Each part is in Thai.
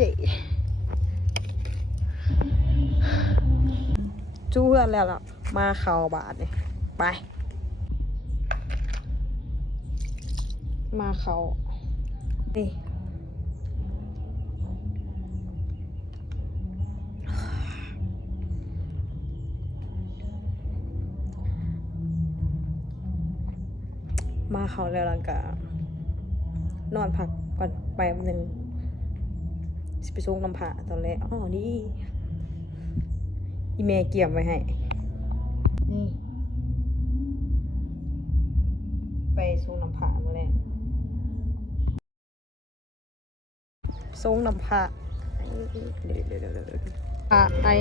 จู้เพื่อนแล้วล่ะมาเข่าบาทเนี่ยไปมาเขานี่มาเขาแล้วหลังกานอนพักก่อนไปวันหนึ่งไปส่งน้ำผาตอนแรกอ๋อนี่อีเมย์เกี่ยมไว้ให้นี่ไปส่งน้ำผาเมื่อแรกส่งน้ำผาเดี๋ยวไอ้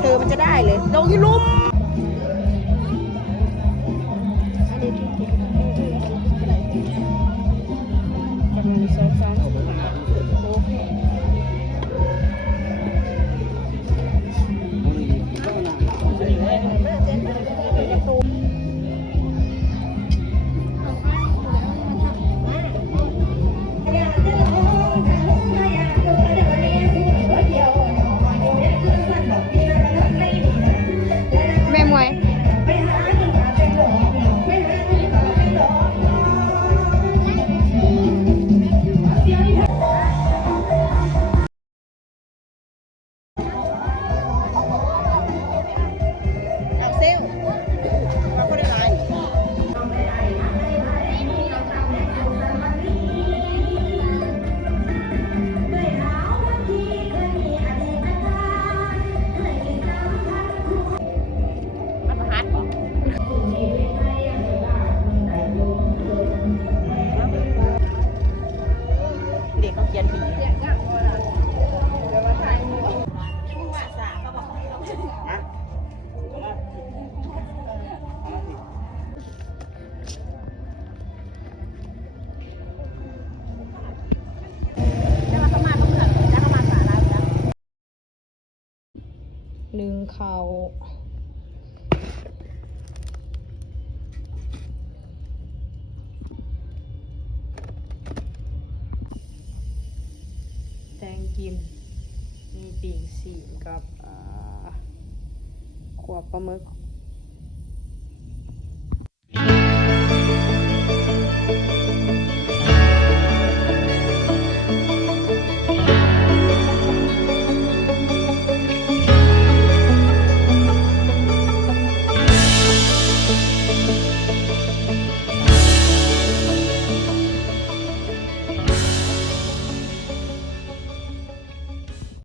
เธอมันจะได้เลยลงที่ลุ่มแม่มวยเด็กเขาเขียนผีหนึ่งเขาแตงกิมมีปีกสีกับขวบปลาหมึก